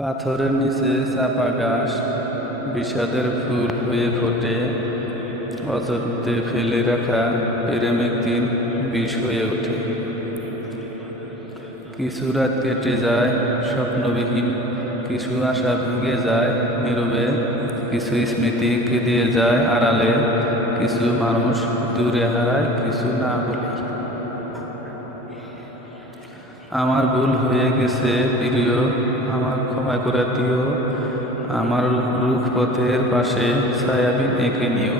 পাথরের নিচে চাপা ঘাস, বিষাদের ফুল হয়ে ফোটে অযত্নে ফেলে রাখা প্রেম একদিন বিষ হয়ে ওঠে। কিছু রাত কেটে যায় স্বপ্নবিহীন, কিছু আশা ভেঙে যায় নীরবে, কিছু স্মৃতি কেঁদে যায় আড়ালে, কিছু মানুষ দূরে হারায়, কিছু না বলে। আমার ভুল হয়ে গেছে, প্রিয়, আমার ক্ষমা করে দিও। আমার রুখ পথের পাশে ছায়াবিন এঁকে নিও।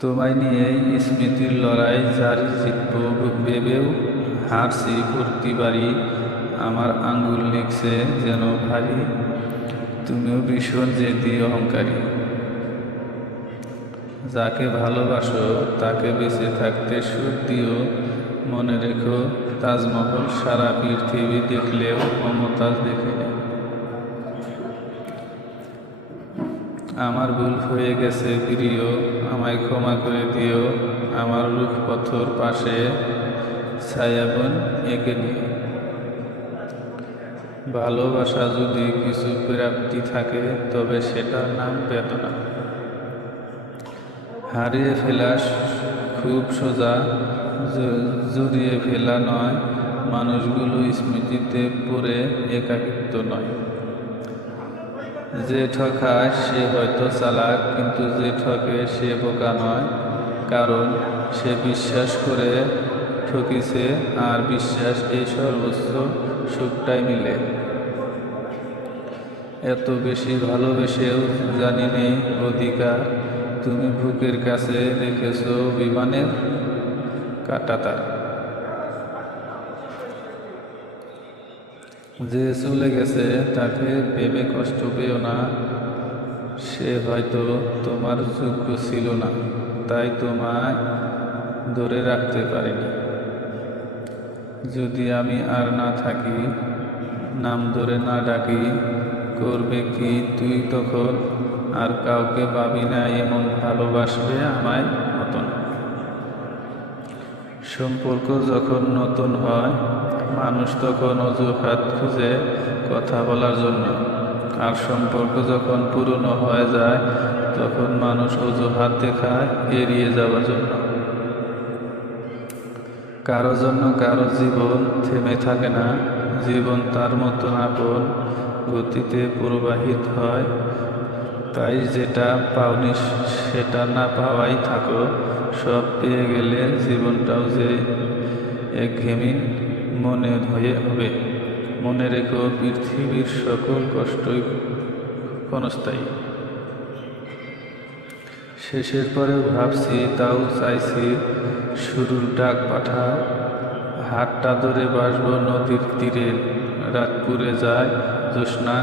তোমায় নিয়ে স্মৃতির লড়াই জারি জিতব ভেবেও হারছি প্রতিবারই আমার আঙ্গুল লিখছে যেন ভারী। তুমিও ভীষণ জেদি অহংকারী। যাকে ভালোবাসো, তাকে বেঁচে থাকতে সুখ দিও। মনে রেখো, তাজমহল সারা পৃথিবী দেখলেও মমতাজ দেখে আমার ভুল হয়ে গেছে প্রিয়, আমায় ক্ষমা করে দিও। আমার রূপ পথর পাশে ছায়াবন এঁকে দিও ভালোবাসা যদি কিছু প্রাপ্তি থাকে, তবে সেটার নাম বেদনা। হারিয়ে ফেলা খুব সোজা। জড়িয়ে ফেলা নয়, মানুষগুলো স্মৃতিতে পড়ে একাকিত্ব নয়। যে ঠকায় সে হয়তো চালাক, কিন্তু যে ঠকে সে বোকা নয়, কারণ সে বিশ্বাস করে ঠকিছে আর বিশ্বাস এই সর্বোচ্চ সুখটাই মিলে। এত বেশি ভালোবেসেও জানি নেই অধিকার তুমি বুকের কাছে রেখেছো বিমানের কাটাতার যে চলে গেছে তাকে ভেবে কষ্ট পেও না, সে হয়তো তোমার যোগ্য ছিল না, তাই তোমায় ধরে রাখতে পারিনি। যদি আমি আর না থাকি, নাম ধরে না ডাকি, করবে কি তুই তখন? আর কাউকে পাবি না এমন ভালোবাসবে আমায় মতন। সম্পর্ক যখন নতুন হয়, মানুষ তখন অজুহাত খুঁজে কথা বলার জন্য। আর সম্পর্ক যখন পুরনো হয়ে যায়, তখন মানুষ অজুহাত দেখায় এড়িয়ে যাওয়ার জন্য। কারও জন্য কারও জীবন থেমে থাকে না, জীবন তার মতন আপন, গতিতে প্রবাহিত হয় তাই যেটা পাওনি সেটা না পাওয়াই থাকো, সব পেয়ে গেলে জীবনটাও যে একঘেমি মনে হয়ে হবে। মনে রেখো, পৃথিবীর সকল কষ্টই ক্ষণস্থায়ী। শেষের পরেও ভাবছি, তাও চাইছি, শুরুর ডাক পাঠা। হাতটা ধরে বাসবো নদীর তীরে। রাত পুড়ে যায় জ্যোৎস্না,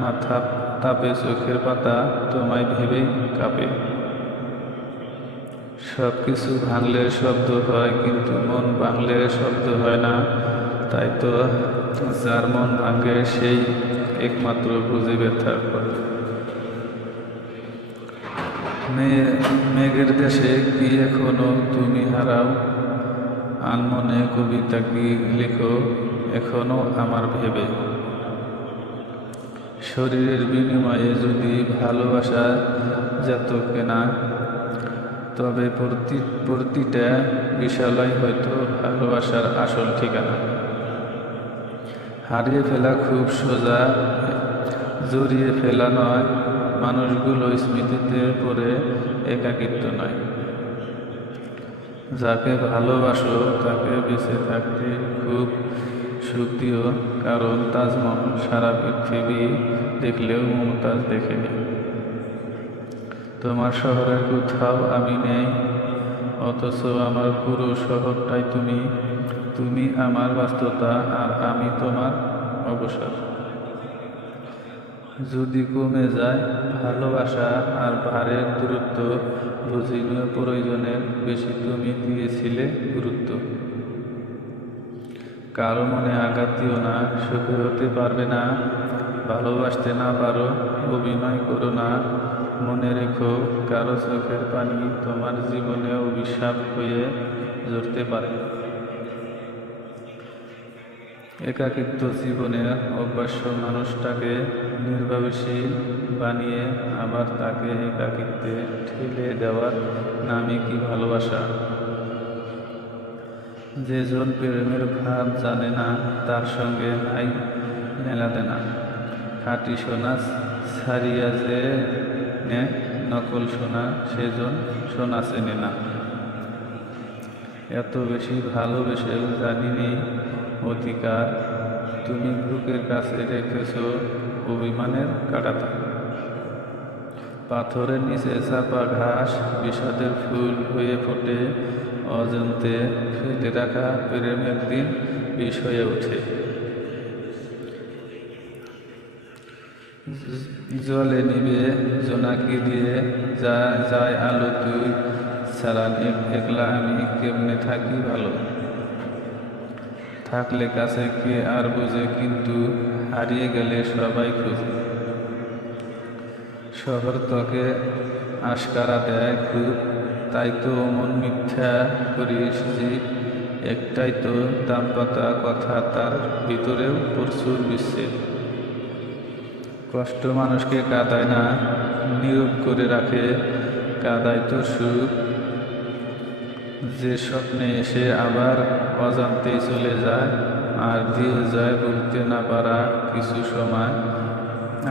মাথা তাপে চোখের পাতা তোমায় ভেবেই কাঁপে। সব কিছু ভাঙলে শব্দ হয়, কিন্তু মন ভাঙলে শব্দ হয় না। তাই তো যার মন ভাঙে সেই একমাত্র বুঝে ব্যথার পর মেঘের দেশে কি এখনও তুমি হারাও? আনমনে কবিতা কি লেখো এখনও আমার ভেবে? শরীরের বিনিময়ে যদি ভালোবাসা যেত কেনা তবে প্রতি, প্রতিটা বিষালয় হয়তো ভালোবাসার আসল ঠিকানা। হারিয়ে ফেলা খুব সোজা, জড়িয়ে ফেলা নয়, মানুষগুলো স্মৃতিতে পড়ে একাকিত্ব নয়। যাকে ভালোবাসো তাকে বেঁচে থাকতে খুব সুখ দিও কারণ তাজমহল সারা পৃথিবী দেখলেও মমতাজ দেখেনি। তোমার শহরের কোথাও আমি নেই, অথচ আমার পুরো শহরটাই তুমি। তুমি আমার বাস্তবতা আর আমি তোমার অবসর। যদি কমে যায়, ভালোবাসা আর ভারের দূরত্ব প্রয়োজনীয় প্রয়োজনের বেশি তুমি দিয়েছিলে গুরুত্ব। কারও মনে আঘাত দিও না, সুখী হতে পারবে না। ভালোবাসতে না পারো, অভিনয় করো না। মনে রেখো, কারও চোখের পানি তোমার জীবনে অভিশাপ হয়ে জড়তে পারে। একাকিত্ব জীবনে অভ্যাস মানুষটাকে নির্ভরশীল বানিয়ে আবার তাকে একাকিত্বে ঠেলে দেওয়ার নামে কি ভালোবাসা? যেজন প্রেমের ভাব জানে না, তার সঙ্গে নাই মেলাতে না। খাঁটি সোনা ছাড়িয়া যে নে, নকল সোনা সেজন সোনা চেনে না। এত বেশি ভালোবেসেও জানিনি অধিকার, তুমি বুকের কাছে রেখেছ অভিমানের কাটাতা। পাথরের নিচে চাপা ঘাস, বিষাদের ফুল হয়ে ফোটে অজন্তে ফেলে রাখা প্রেম একদিন বিষ হয়ে ওঠে। জলে নিবে জোনাকি দিয়ে যা যায় আলো তুই এক- একলা আমি কেমনে থাকি ভালো? থাকলে কাছে কে আর বোঝে, কিন্তু হারিয়ে গেলে সবাই খুঁজে। শহর তোকে আশকারা দেয় খুব। তাই তো মন মিথ্যা করিস যে, একটাই তো দামপাতা কথা তার ভিতরেও প্রচুর বিচ্ছেদ। কষ্ট মানুষকে কাঁদায় না নীরব করে রাখে, কাদায় তো সুখ। যে স্বপ্নে এসে আবার অজান্তেই চলে যায়, আর দিয়ে যায় বলতে না পারা কিছু সময়,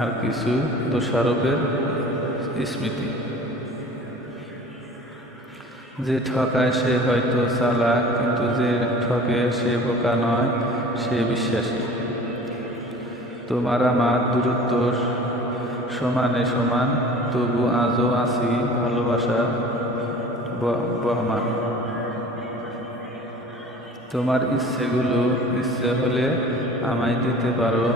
আর কিছু দোষারোপের স্মৃতি। যে ঠকায় সে হয়তো চালাক, কিন্তু যে ঠকে সে বোকা নয়, সে বিশ্বাসী। তোমার আমার দূরত্ব সমানে সমান, তবু আজও আছি ভালোবাসা বহমান। তোমার ইচ্ছেগুলো ইচ্ছে হলে আমায় দিতে পারো,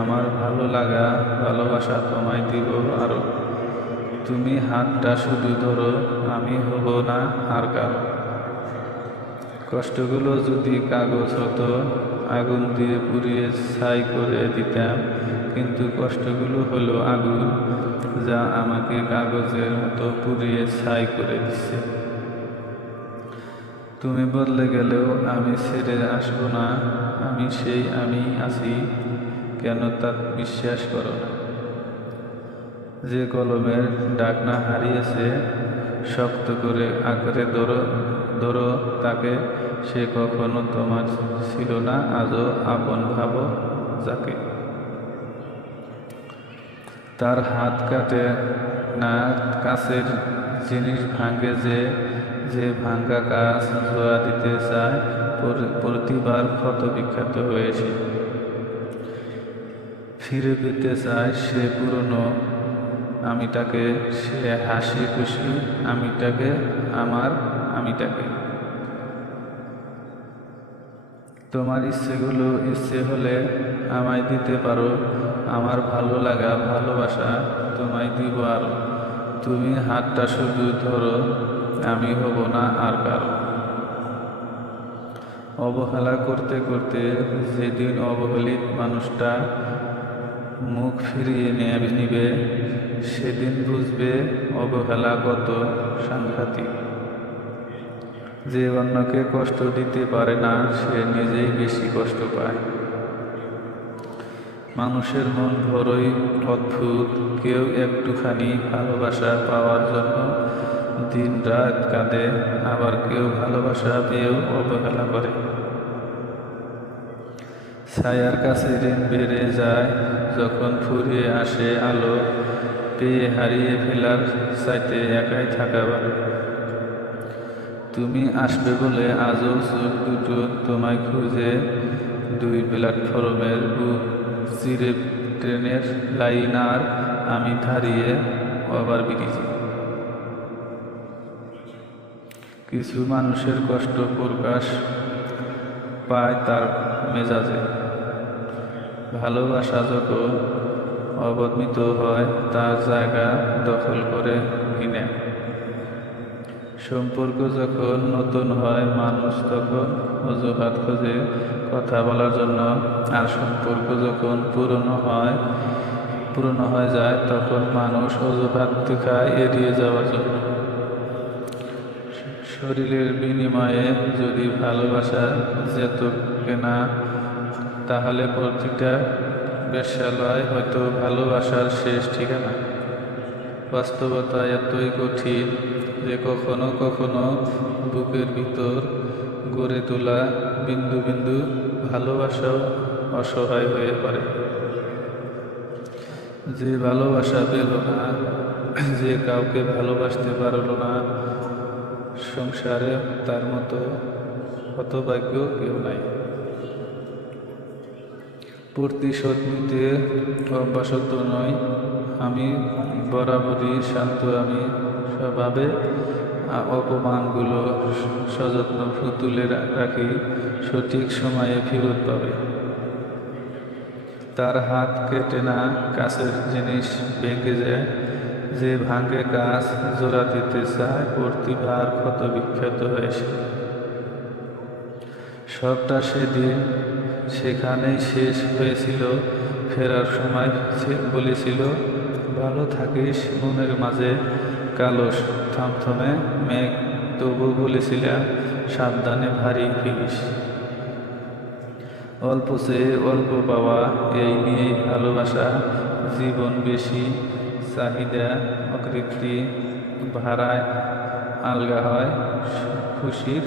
আমার ভালো লাগা ভালোবাসা তোমায় দিব আরও। তুমি হাতটা শুধু ধরো, আমি হব না আর কারও। কষ্টগুলো যদি কাগজ হতো, আগুন দিয়ে পুড়িয়ে ছাই করে দিতাম, কিন্তু কষ্টগুলো হলো আগুন, যা আমাকে কাগজের মতো পুড়িয়ে ছাই করে দিচ্ছে তুমি বদলে গেলেও আমি ছেড়ে আসব না, আমি সেই আমি আছি, কেন তা বিশ্বাস করো না? যে কলমের ডাকনা হারিয়েছে, শক্ত করে আঁকড়ে ধরো ধরো তাকে, সে কখনো তোমার ছিল না, আজও আপন ভাবো যাকে। তার হাত কাটে না, কাছের জিনিস ভাঙে যে যে ভাঙ্গা কাজ জোয়া দিতে চায় প্রতিবার ক্ষত বিখ্যাত হয়েছে ফিরে পেতে চায় সে পুরনো আমিটাকে, সে হাসি খুশি আমিটাকে, আমার আমিটাকে। তোমার ইচ্ছেগুলো ইচ্ছে হলে আমায় দিতে পারো, আমার ভালো লাগা, ভালোবাসা তোমায় দিব আর। তুমি হাতটা শুধু ধরো, আমি হব না আর কারও। অবহেলা করতে করতে যেদিন অবহেলিত মানুষটা মুখ ফিরিয়ে নেবে নিবে, সেদিন বুঝবে অবহেলা কত সাংঘাতিক। যে অন্যকে কষ্ট দিতে পারে না, সে নিজেই বেশি কষ্ট পায়। মানুষের মন বড়ই অদ্ভুত, কেউ একটুখানি ভালোবাসা পাওয়ার জন্য দিন রাত কাঁদে, আবার কেউ ভালোবাসা পেয়েও অবহেলা করে। ছায়ার কাছে ঋণ বেড়ে যায়, যখন ফুরিয়ে আসে আলো পেয়ে হারিয়ে ফেলার চাইতে একাই থাকা ভালো। তুমি আসবে বলে আজও চোখ দুটো তোমায় খুঁজে, দুই প্ল্যাটফর্মের বুক চিরে ট্রেনের লাইন আর আমি দাঁড়িয়ে ওভার ব্রিজে কিছু মানুষের কষ্ট প্রকাশ পায় তার মেজাজে। ভালোবাসা যখন অবদমিত হয়, তার জায়গা দখল করে কিনে। সম্পর্ক যখন নতুন হয়, মানুষ তখন অজুহাত খোঁজে কথা বলার জন্য। আর সম্পর্ক যখন পুরনো হয়, পুরনো হয়ে যায়, তখন মানুষ অজুহাত দেখায় এড়িয়ে যাওয়ার জন্য। শরীরের বিনিময়ে যদি ভালোবাসা যেত কেনা তাহলে প্রতিটা বেশ্যালয় হয়তো ভালোবাসার শেষ ঠিকানা। বাস্তবতা এতই কঠিন যে কখনো কখনো বুকের ভিতর গড়ে তোলা বিন্দু বিন্দু ভালোবাসাও অসহায় হয়ে পড়ে। যে ভালোবাসা পেল না, যে কাউকে ভালোবাসতে পারল না, সংসারে তার মতো হতভাগ্য কেউ নাই। প্রতিশোধ নিতে অভ্যাসত নয় আমি বরাবরই শান্ত, আমি স্বভাবে অপমানগুলো সযত্ন তুলে রাখি, সঠিক সময়ে ফেরত পাবে। তার হাত কেটে না, কাছের জিনিস ভেঙে যায়। যে ভাঙে কাজ জোড়া দিতে চায়, প্রতিভার ক্ষত বিখ্যাত হয়েছে সবটা সেদিন সেখানেই শেষ হয়েছিল। ফেরার সময় বলেছিল, ভালো থাকিস মনের মাঝে কালো থমথমে মেঘ। তবু বলেছিলাম সাবধানে ভারী ফিরিস অল্প চেয়ে অল্প পাওয়া এই নিয়েই ভালোবাসা জীবন বেশি। চাহিদা অকৃতি ভাড়ায় আলগা হয় খুশির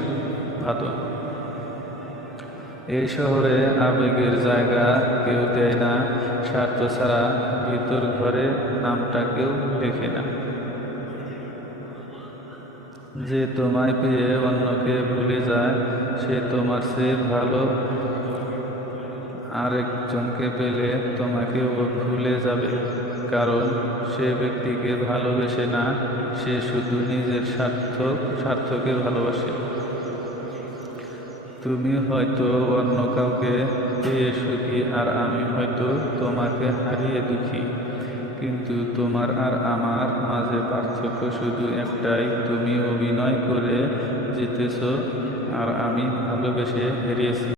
বাদন এই শহরে আবেগের জায়গা কেউ দেয় না, স্বার্থ ছাড়া ভিতর ঘরে নামটা কেউ লেখে না। যে তোমায় পেয়ে অন্যকে ভুলে যায়, সে তোমার চেয়ে ভালো। আরেকজনকে পেলে তোমাকেও ভুলে যাবে, কারণ সে ব্যক্তিকে ভালোবেসে না, সে শুধু নিজের স্বার্থ, স্বার্থকে ভালোবাসে। তুমি হয়তো অন্য কাউকে পেয়ে সুখী আর আমি হয়তো তোমাকে হারিয়ে দুঃখী। কিন্তু তোমার আর আমার মাঝে পার্থক্য শুধু একটাই, তুমি অভিনয় করে জিতেছ আর আমি ভালোবেসে হেরিয়েছি